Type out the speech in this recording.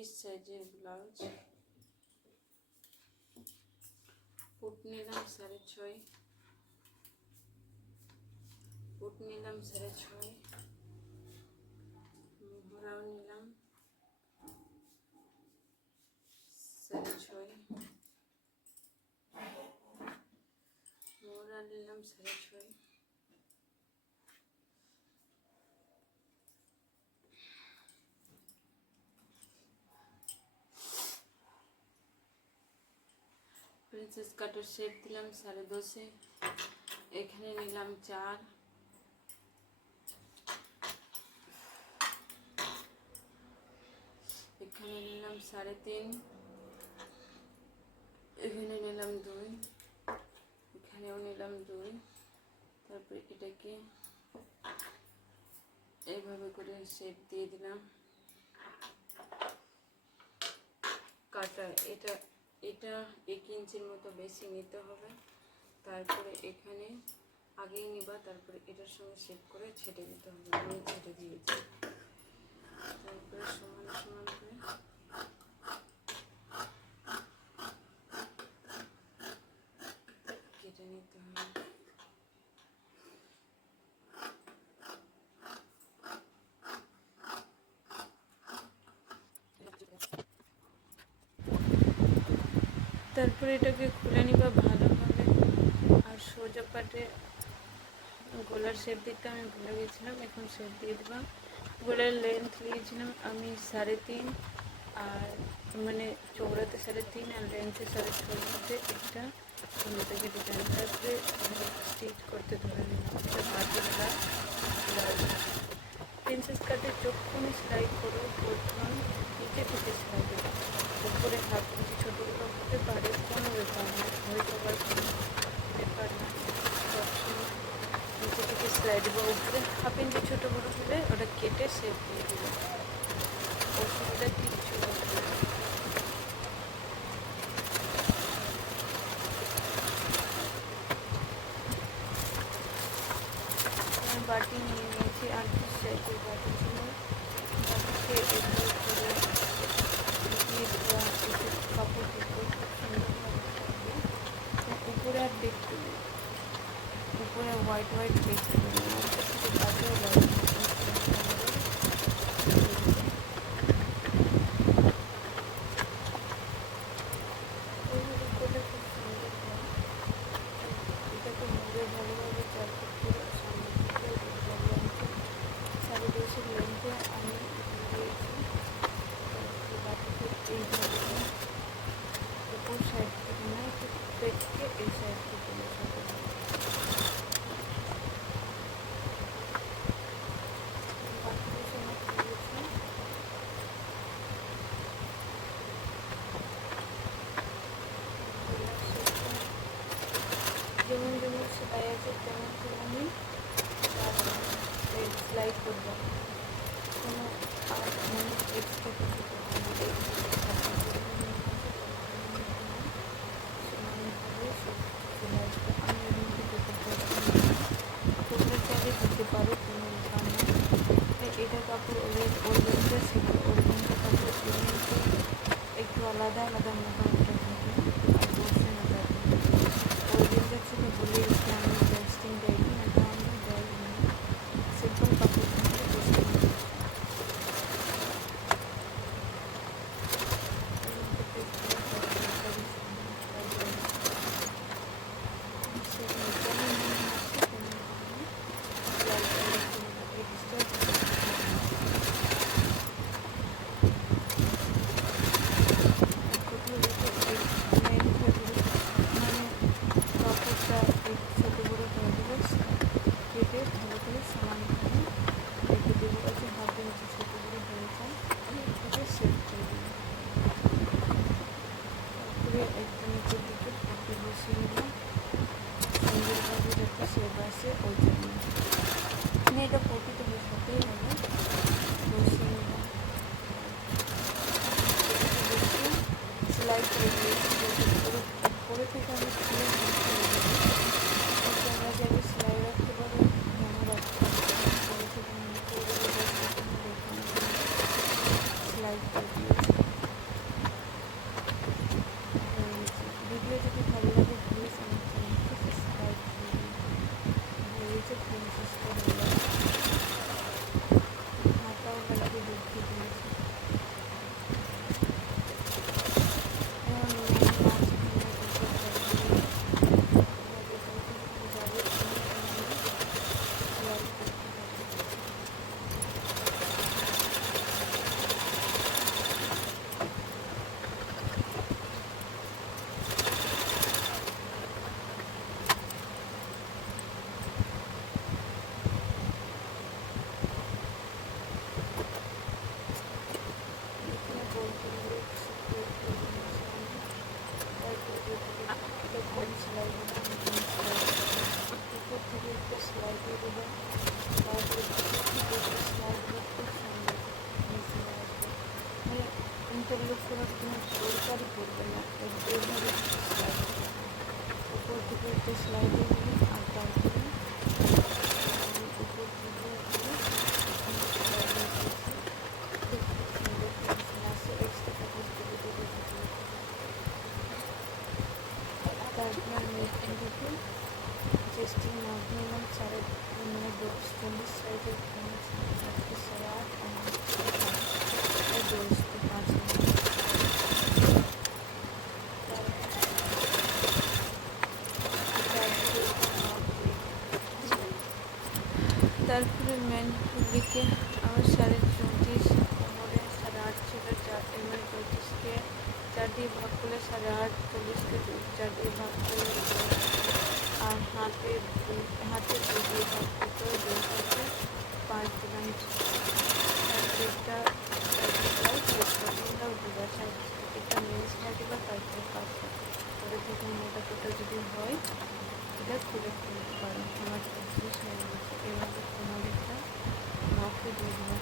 40 সাইজের blouse. Put নিলাম 6.5, put নিলাম 6.5, মোহরাও নিলাম 6.5, মোহরা নিলাম 6.5। প্রিন্সেস কাটের শেপ দিলাম 10.5, এখানে নিলাম 4, এখানে নিলাম 3.5, এখানে নিলাম 2, এখানেও নিলাম 2। তারপরে এটাকে এইভাবে করে শেপ দিয়ে দিলাম। কাটা এটা 1 ইঞ্চির মতো বেশি নিতে হবে। তারপরে এখানে আগেই নিবা, তারপরে এটার সঙ্গে শেপ করে ছেটে দিতে হবে। আমি ছেটে দিয়েছি। তারপরে সমান সমান করে কেটে নিতে হবে। তারপরে এটাকে খুলে নিবা ভালোভাবে। আর সোজা পাটে গলার শেপ দিতে আমি ভুলে গেছিলাম, এখন শেপ দিয়ে দেবা। গলার লেন্থ নিয়েছিলাম আমি 3.5, আর মানে চৌড়াতে 3.5 আর লেন্থে 6.5 মধ্যে একটা সুন্দর থেকে ডিজাইন। তারপরে স্টিচ করতে ধরে নিলাম। এটা হাতের ব্লাউজ। প্রিন্সেস কাটে যখনই সেলাই করো প্রথম নিচে থেকে সেলাই দেবো। উপরে 1/2 ইঞ্চি ছোটোগুলো হতে পারে, কোনো ব্যাপার না, হয়তো আবার কোনো ব্যাপার না। সবসময় নিচে থেকে সেলাই দেবো। উপরে 1/2 ইঞ্চি ছোটো বড়ো হলে ওটা কেটে শেপ দিয়ে দেবো, অসুবিধা কিচ্ছু হবে না। আমি বাটি নিয়ে নিয়েছি, 38 সাইজের বাটি ছিল। বাটিকে এগুলো করে দিয়ে দেওয়া, কাপড় দিতে খুব সুন্দরভাবে থাকবে। উপরে আর দেখতে নেই, উপরে হোয়াইট দেখতে নেই, আমাদের থেকে কাজেও লাগে। এইভাবে করলে খুব সুন্দর হয়। এটাকে মুড়ে ভালোভাবে চারদিক করে সামনে দিকে লেন্থে 2.5 লেন্থে আমি দিয়েছি। বাটিকে এইভাবে উপর সাইড থেকে না, একটু পেটকে এই সাইড থেকে বসাতে হবে। বাকিটা সময় দিয়েছি। যেমন যেমন সেলাই আছে তেমন তেমনই সেলাই করবো, কোনো মানে এক্সট্রা কিছু করবো না। সেলাইভাবে সেলাইটা আমি এর মধ্যে দিতে পারছি, তোমরা চাইলে দিতে পারো, কোনো ব্যাপার না। এটা কাপড় ওর ছিল, ওর কাপড় এমনিতে একটু আলাদা আলাদা মোটামোটা থাকে আর বসে না থাকে। ওর ছিল বলে আমি জাস্টিং দেয়নি, না তো আমরা দেয় না, সিম্পল কাপড় থাকলে বসে না। করলে পুরো কোনো দরকারই পড়বে না। এইভাবে উপর থেকে একটা সেলাই দিয়ে দিবেন আর তারপরে উপর থেকে এখানে সেলাই দিয়ে দিয়েছি। খুব সুন্দর ফিনিশিং আসছে। এক্সট্রা কাপড় তুলে দিয়ে দিতে। তারপর আমি এখান থেকে চেস্টের মাপ নিলাম 40 সাইজের চারটে 8.5 আর দোস্ত 5 তারপরে মেন দিকে আমার 34.5 কোমরে 8.5 ছিল। মানে 34কে 4 দিয়ে ভাগ করলে 8.5, 40কে 4 দিয়ে ভাগ করলে 10, আর হাতের 2 দিয়ে ভাগ করতে হবে 10 হাতে 5 দিলাম। এটা এটা মেন্স 35 করে থেকে মোটা কোটা যদি হয় এটা খুলে ফেলতে পারো। আমার 35 হয়ে গেছে। এভাবে কোমরেরটা মাপে দিয়ে দিলাম।